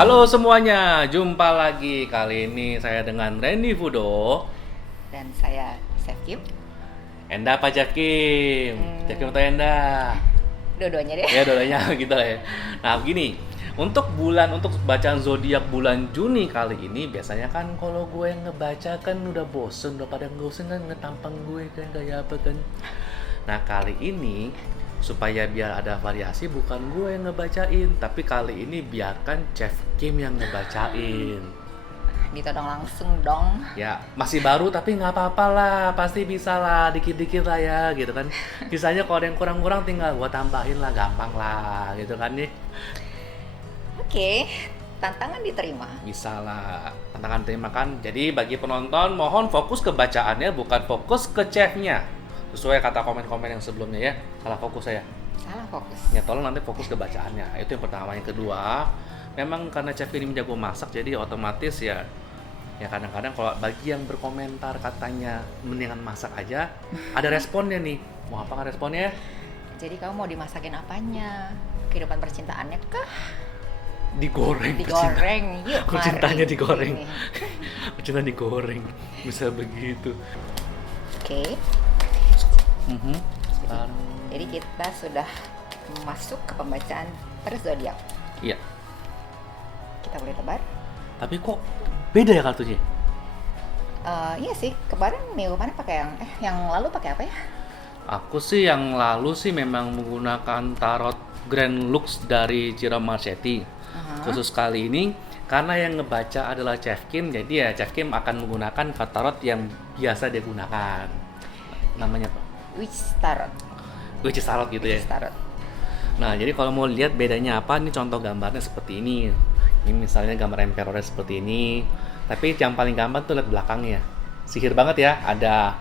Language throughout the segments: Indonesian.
Halo semuanya, jumpa lagi. Kali ini saya dengan Randy Fudo, Dan saya Chef Kim. Enda Pak Jakim. Jakim atau Enda? Dua-duanya deh. Ya dua-duanya gitu lah ya. Nah begini, untuk bacaan zodiak bulan Juni kali ini biasanya kan kalau gue ngebaca kan udah bosen, udah pada bosen kan ngetampang gue kan kayak apa kan. Nah kali ini supaya biar ada variasi bukan gue yang ngebacain, tapi kali ini biarkan Chef Kim yang ngebacain. Ditodong langsung dong. Ya masih baru tapi nggak apa-apa lah, pasti bisa lah, dikit-dikit lah ya gitu kan. Sisanya kalau ada yang kurang-kurang tinggal gua tambahin lah, gampang lah gitu kan nih. Oke, tantangan diterima. Bisa lah, tantangan terima kan. Jadi bagi penonton mohon fokus ke bacaannya, bukan fokus ke chefnya. Sesuai kata komen-komen yang sebelumnya ya, salah fokus saya. Salah fokus. Ya tolong nanti fokus ke bacaannya, itu yang pertama. Yang kedua, memang karena chef ini jago masak jadi otomatis ya kadang-kadang kalau bagi yang berkomentar katanya mendingan masak aja, ada responnya nih. Mau apa kan responnya? Jadi kamu mau dimasakin apanya? Kehidupan percintaannya kah? Digoreng. Digoreng. Yuk, mari. Cintanya digoreng. Ini. Cinta digoreng. Bisa begitu. Oke. Sekarang Jadi kita sudah masuk ke pembacaan per zodiak. iya. Kita boleh tebar? Tapi kok beda ya kartunya? Iya sih, kemarin minggu kemarin pakai yang lalu pakai apa ya? Aku sih yang lalu sih memang menggunakan tarot Grand Lux dari Ciro Marchetti. Khusus kali ini karena yang ngebaca adalah Chef Kim, jadi ya Chef Kim akan menggunakan kartu tarot yang biasa dia gunakan. Namanya apa? Witch Tarot. Witch Tarot gitu ya. Witch Tarot. Nah, jadi kalau mau lihat bedanya apa, ini contoh gambarnya seperti ini. Ini misalnya gambar emperornya seperti ini. Tapi yang paling gampang tuh lihat belakangnya. Sihir banget ya. Ada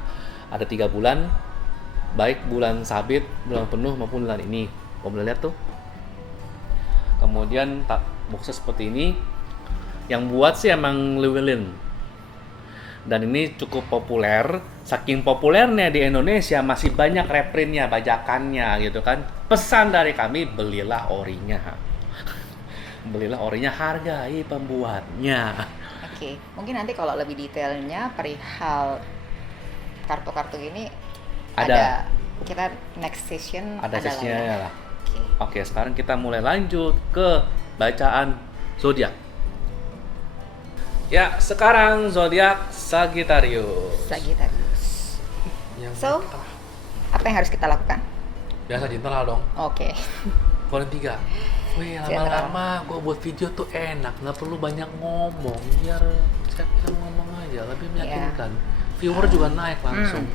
3 bulan, baik bulan sabit, bulan penuh maupun bulan ini. Kamu boleh lihat tuh. Kemudian boxnya seperti ini. Yang buat sih emang Llewellyn. Dan ini cukup populer. Saking populernya di Indonesia masih banyak reprintnya, bajakannya gitu kan. Pesan dari kami, belilah orinya. Belilah orinya, hargai pembuatnya. Oke, mungkin nanti kalau lebih detailnya perihal kartu-kartu ini Ada. kita next session Ada lah sesinya ya. lah. Oke. Oke, sekarang kita mulai lanjut ke bacaan zodiak. Ya, sekarang zodiak Sagittarius. Sagittarius. Yang So, apa yang harus kita lakukan? biasa general dong. Oke. Poin 3. Wih, lama-lama gue buat video tuh enak, nggak perlu banyak ngomong, biar saya bisa ngomong aja, lebih meyakinkan. Viewer juga naik langsung.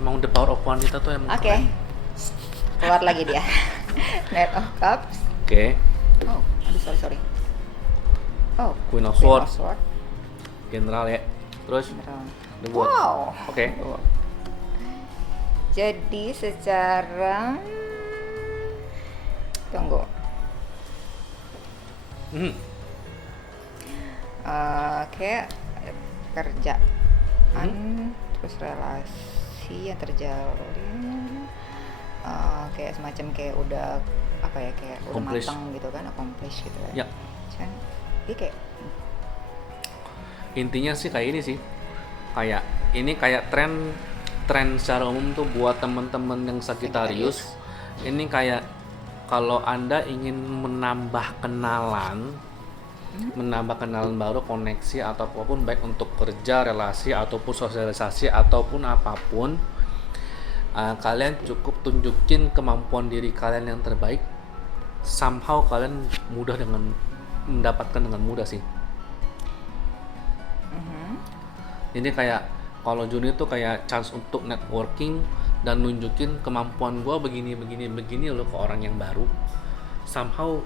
Emang the power of wanita tuh emang Oke. keren. Keluar lagi dia. Knight of Cups. Oke. Oh, aduh sorry. Oh, Queen of Swords. Sword. General ya. Terus General. the World. Wow. Oke. Jadi secara tunggu. Hmm. Oke, kerjaan, terus relasi yang terjalin, kayak semacam kayak udah apa ya, kayak udah Accomplish. matang gitu kan, accomplish gitu Ya. kan. Ini kayak Intinya sih kayak ini sih. Kayak tren secara umum tuh buat temen-temen yang Sagittarius. Ini kayak kalau Anda ingin menambah kenalan baru, koneksi atau apapun, baik untuk kerja, relasi ataupun sosialisasi ataupun apapun, kalian cukup tunjukin kemampuan diri kalian yang terbaik. Somehow kalian mendapatkan dengan mudah sih. Ini kayak kalau Juni itu kayak chance untuk networking dan nunjukin kemampuan gue begini loh ke orang yang baru. Somehow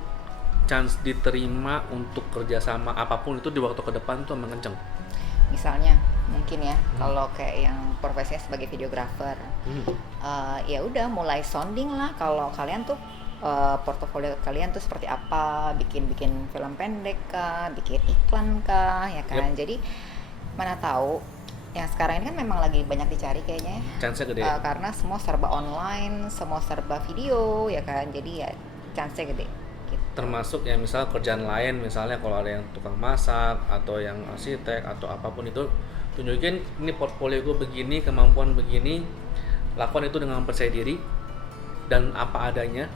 chance diterima untuk kerjasama apapun itu di waktu ke depan tuh emang kenceng. misalnya mungkin ya kalau kayak yang profesinya sebagai videographer, ya udah mulai sounding lah kalau kalian tuh portofolio kalian tuh seperti apa, bikin film pendek kah, bikin iklan kah, ya kan. Jadi mana tahu yang sekarang ini kan memang lagi banyak dicari kayaknya ya. Chance-nya gede. Karena semua serba online, semua serba video ya kan. Jadi ya chance-nya gede. gitu. Termasuk ya misal kerjaan lain, misalnya kalau ada yang tukang masak atau yang arsitek atau apapun itu, tunjukin ini portfolio gue begini, kemampuan begini, lakukan itu dengan percaya diri dan apa adanya,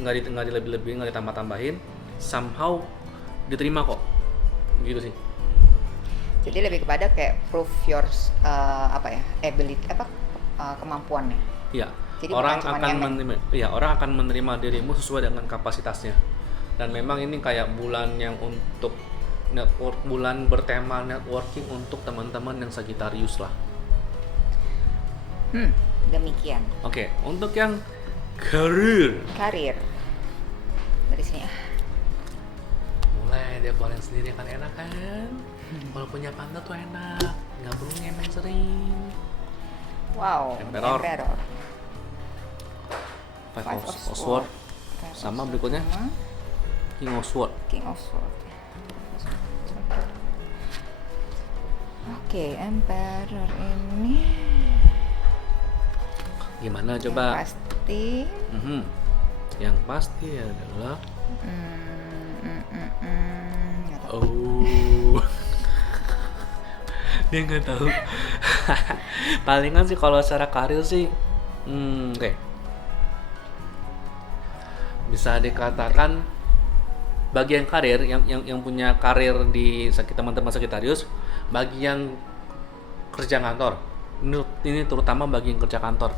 nggak dilebih-lebihin, nggak ditambah-tambahin, somehow diterima kok, gitu sih. Jadi lebih kepada kayak prove your ability kemampuannya. Iya. Jadi Orang bukan cuman akan nyemen. menerima, iya, orang akan menerima dirimu sesuai dengan kapasitasnya. Dan memang ini kayak bulan yang untuk network, bulan bertema networking untuk teman-teman yang Sagittarius lah. Demikian. Oke, untuk yang karir, Karir. Dari sini mulai dia keluarin sendiri kan enak kan? Kalau punya partner tuh enak, nggak perlu ngemen sering. Wow. Emperor. Emperor. Five of Swords. Sama berikutnya King of Swords. King of Swords. Oke, Emperor ini Gimana yang coba? pasti Yang pasti adalah nggak tahu. Dia nggak tahu. Palingan sih kalau secara karir sih, oke. Bisa dikatakan bagian karir yang punya karir di teman-teman Sagittarius, bagi yang kerja kantor. Ini terutama bagi yang kerja kantor.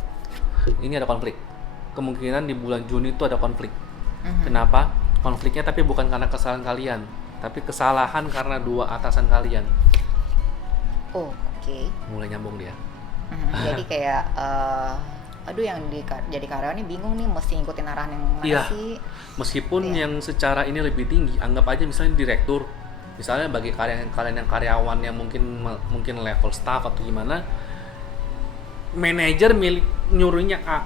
Ini ada konflik. Kemungkinan di bulan Juni itu ada konflik. Kenapa? Konfliknya tapi bukan karena kesalahan kalian, tapi kesalahan karena dua atasan kalian. Oh, oke. Mulai nyambung dia. Jadi kayak aduh yang jadi karyawan ini bingung nih mesti ngikutin arahan yang mana Iya. sih. Meskipun Iya. yang secara ini lebih tinggi, anggap aja misalnya direktur. Misalnya bagi kalian yang karyawan yang mungkin level staff atau gimana, manajer nyuruhnya A,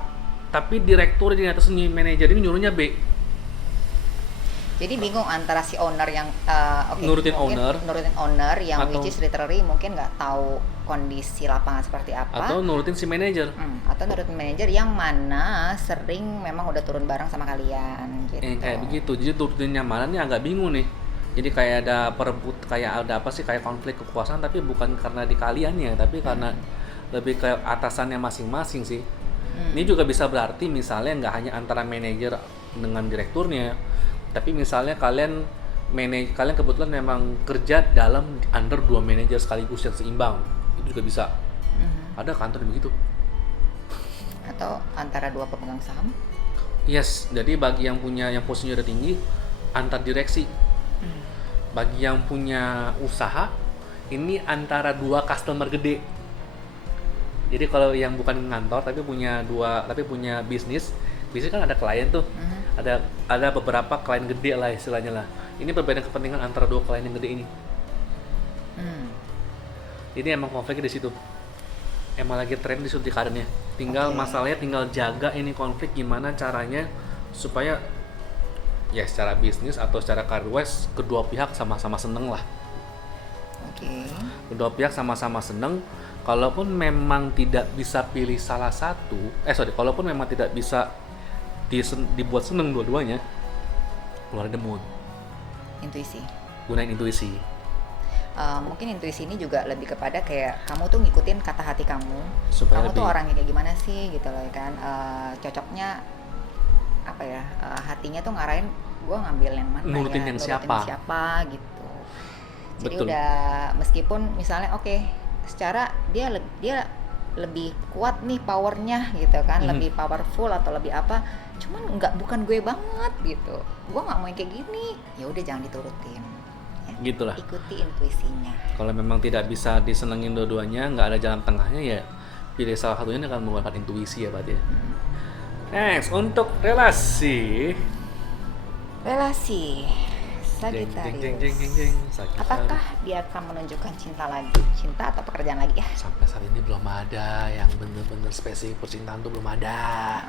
tapi direktur di atas manajer ini nyuruhnya B. Jadi bingung antara si owner yang Nurutin nurutin owner yang atau- which is literally mungkin nggak tahu kondisi lapangan seperti apa. Atau nurutin si manajer. Atau nurutin manajer yang mana sering memang udah turun bareng sama kalian gitu. Kayak begitu. Jadi turutinnya mana nih agak bingung nih. Jadi kayak ada kayak ada apa sih, kayak konflik kekuasaan, tapi bukan karena di kaliannya, tapi karena lebih ke atasannya masing-masing sih. Ini juga bisa berarti misalnya nggak hanya antara manajer dengan direkturnya, tapi misalnya kalian kebetulan memang kerja dalam under dua manajer sekaligus yang seimbang, itu juga bisa. Ada kantor yang begitu. Atau antara dua pemegang saham. Yes, jadi bagi yang posisinya udah tinggi, antar direksi. Bagi yang punya usaha, ini antara dua customer gede. Jadi kalau yang bukan ngantor tapi punya bisnis kan ada klien tuh. Ada beberapa klien gede lah istilahnya lah. Ini perbedaan kepentingan antara dua klien yang gede ini. Ini emang konfliknya di situ. Emang lagi tren di situ di karirnya. Masalahnya tinggal jaga ini konflik gimana caranya supaya ya secara bisnis atau secara career-wise kedua pihak sama-sama seneng lah. Oke. Kedua pihak sama-sama seneng. Kalaupun memang tidak bisa pilih salah satu, kalaupun memang tidak bisa dibuat seneng dua-duanya, keluarin the moon. Intuisi. Gunain intuisi. Mungkin intuisi ini juga lebih kepada kayak kamu tuh ngikutin kata hati kamu. Supaya Kamu tuh lebih- orangnya kayak gimana sih gitu loh kan. Cocoknya apa ya? Hatinya tuh ngarahin gue ngambil yang mana Nurutin ya? yang Nurutin siapa. gitu. Jadi Betul. udah meskipun misalnya secara dia lebih kuat nih powernya gitu kan, lebih powerful atau lebih apa, cuman bukan gue banget gitu, gue nggak mau yang kayak gini, ya udah jangan diturutin ya. Gitulah. Ikuti intuisinya. Kalau memang tidak bisa disenengin dua-duanya, nggak ada jalan tengahnya, ya pilih salah satunya dengan menggunakan intuisi ya berarti ya. Next, untuk relasi. Sagittarius. Sagittarius. Apakah dia akan menunjukkan cinta atau pekerjaan lagi ya? Sampai saat ini belum ada yang bener-bener spesifik percintaan tuh belum ada.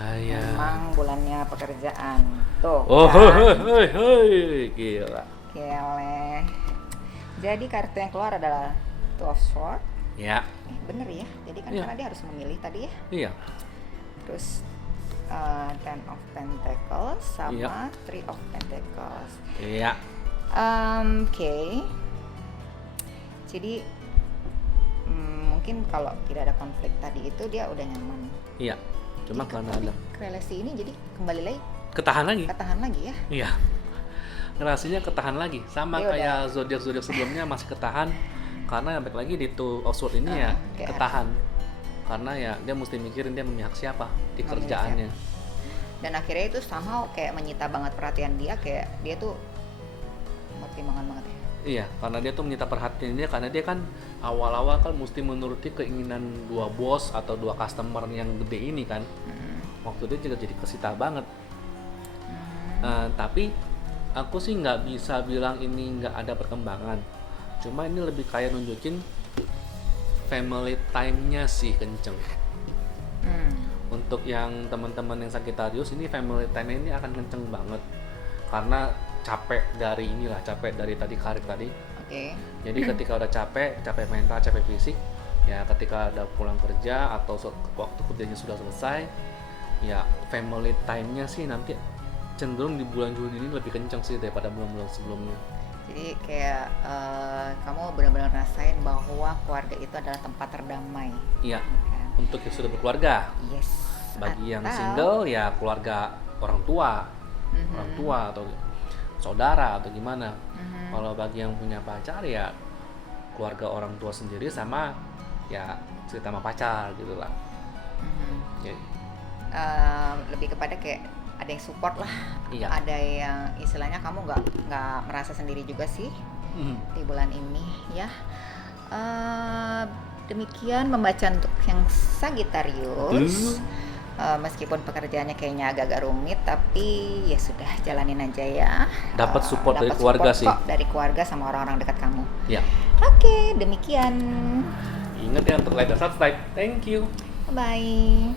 Memang bulannya pekerjaan tuh. Oh, kan? hei, gila. Gile. Jadi kartu yang keluar adalah Two of Swords. Ya, Bener ya. Jadi kan Iya. karena dia harus memilih tadi ya. iya. Terus Ten of Pentacles sama Iya. Three of Pentacles. Iya. Oke. Jadi mungkin kalau tidak ada konflik tadi itu dia udah nyaman. Iya. Cuma Jadi, karena tapi ada relasi ini jadi kembali lagi ketahan lagi. ketahan lagi ya. Iya. Relasinya ketahan lagi. Sama Dia kayak zodiak-zodiak sebelumnya masih ketahan karena balik lagi di Two of Swords ini ya kayak ketahan. Karena ya dia mesti mikirin dia memihak siapa di Memihak kerjaannya. Dan akhirnya itu somehow kayak menyita banget perhatian dia, kayak dia tuh pertimbangan banget ya. Iya, karena dia tuh menyita perhatian dia karena dia kan awal-awal kan mesti menuruti keinginan dua bos atau dua customer yang gede ini kan. Waktu dia juga jadi kesita banget. Tapi aku sih nggak bisa bilang ini nggak ada perkembangan. Cuma ini lebih kayak nunjukin family time-nya sih kenceng. Untuk yang teman-teman yang Sagittarius ini family time ini akan kenceng banget karena capek dari tadi karir tadi. Oke. Jadi ketika udah capek mental, capek fisik, ya ketika udah pulang kerja atau waktu kerjanya sudah selesai, ya family time-nya sih nanti cenderung di bulan Juni ini lebih kenceng sih daripada bulan-bulan sebelumnya. Jadi kayak kamu benar-benar rasain bahwa keluarga itu adalah tempat terdamai. Iya, Kan? untuk yang sudah berkeluarga. Yes. Bagi yang Atau- single ya keluarga orang tua atau saudara atau gimana. Kalau bagi yang punya pacar ya keluarga orang tua sendiri sama ya cerita sama pacar gitu lah. Ya, lebih kepada kayak ada yang support lah. Iya. Ada yang istilahnya kamu nggak merasa sendiri juga sih di bulan ini ya. Demikian membaca untuk yang Sagittarius. Meskipun pekerjaannya kayaknya agak-agak rumit, tapi ya sudah jalanin aja ya. Dapat support dari Dapat keluarga support sih. kok dari keluarga sama orang-orang dekat kamu. Ya. Oke, demikian. Ingat ya untuk like dan subscribe. Thank you. Bye.